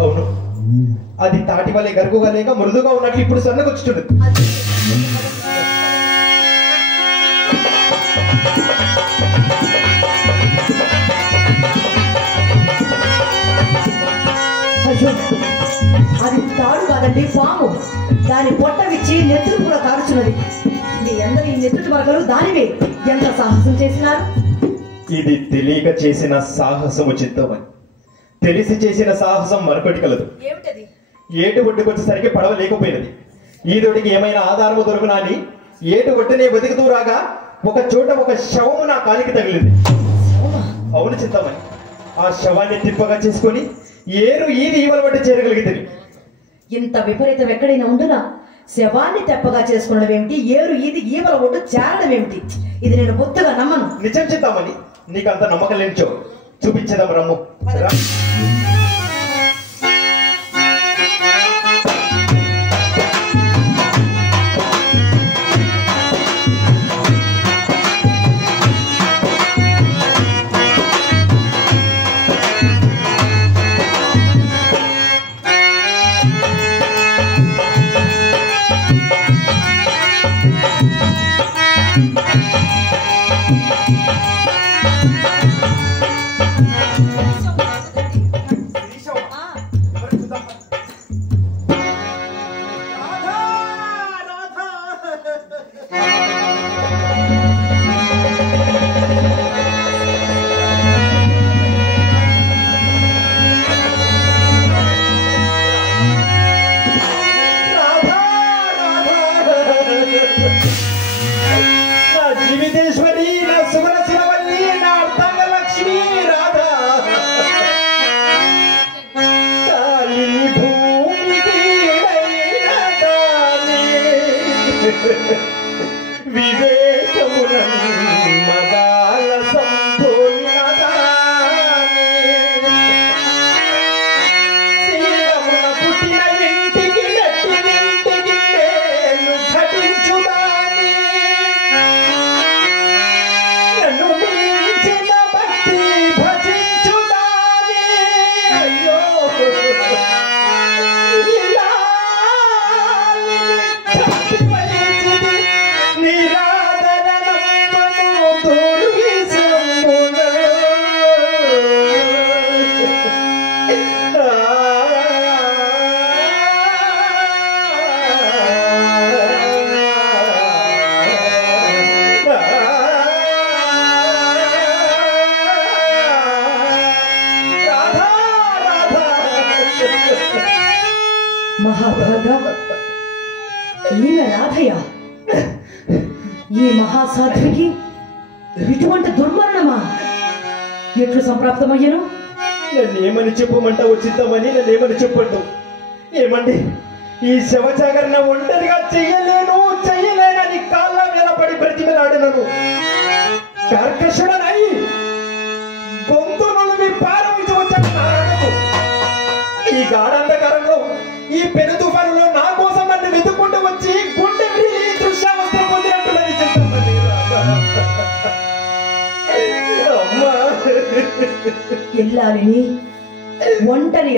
అవును, అది తాటి వలె గరుగుగా లేక మృదుగా ఉన్నట్లు ఇప్పుడు సన్నగొచ్చుతున్నది. అది తాడు కాదండి, పాము. దాని పొట్ట విచ్చి నెత్తులు కూడా కారుచున్నది. మీ అందరూ ఈ నెత్తుటి వర్గాలు దానివే. ఎంత సాహసం చేసినారు? ఇది తెలియక చేసిన సాహసము చిత్తమని, తెలిసి చేసిన సాహసం మరొకటి కలదు. ఏమిటది? ఏటు ఒడ్డుకొచ్చేసరికి పడవ లేకపోయినది. ఈదోడికి ఏమైనా ఆధారము దొరుకునా అని ఏటు ఒడ్డునే వెతుకుతూ రాగా ఒక చోట ఒక శవము నా కాలికి తగిలింది. అవును చింతమని, ఆ శవాన్ని తిప్పగా చేసుకొని ఏరు ఈది ఈవల పట్టి చేరగలిగితే. ఇంత విపరీతం ఎక్కడైనా ఉండునా? శవాన్ని తెప్పగా చేసుకున్నది ఏమిటి? ఏరు ఈది ఈవల ఒడ్డు చేరడం ఏమిటి? ఇది నేను బొత్తుగా నమ్మను. నిజం చెప్తామని నీకంత నమ్మకం లేనిచో చూపించేదాం రమ్ము. జీవితేశ్వరి, నా సుమన శివవల్లి, నా అర్థంగ లక్ష్మి రాధా, కాళీ భూమికి దాని వివేకమున మదాల సంపూర్ణ శీలమున పుట్టిన ఇంటికి నెట్టినింటికి నేను ఘటించుదాని మహాభాగా, ఈమె రాధయ్య. ఈ మహాసాధ్వికి ఇటువంటి దుర్మరణమా ఎట్లు సంప్రాప్తమయ్యను? నన్నేమని చెప్పమంటావు చిత్తమని, నన్నేమని చెప్పండు. ఏమండి, ఈ శవజాగరణ ఒంటరిగా చెయ్యలేనని కాళ్ళ నిలబడి బ్రతిమలాడినను కర్కశుడనై గొంతు నులిమి పారమించి వచ్చాను. ఈ గాఢంధకారంలో, ఈ పెను తుఫానులో నా కోసం నన్ను వెతుక్కుంటూ వచ్చి గుండె విరిగి దృశ్యావస్థ పొందినట్టున్నది చిత్తమని. ఇల్లాలిని ఒంటరి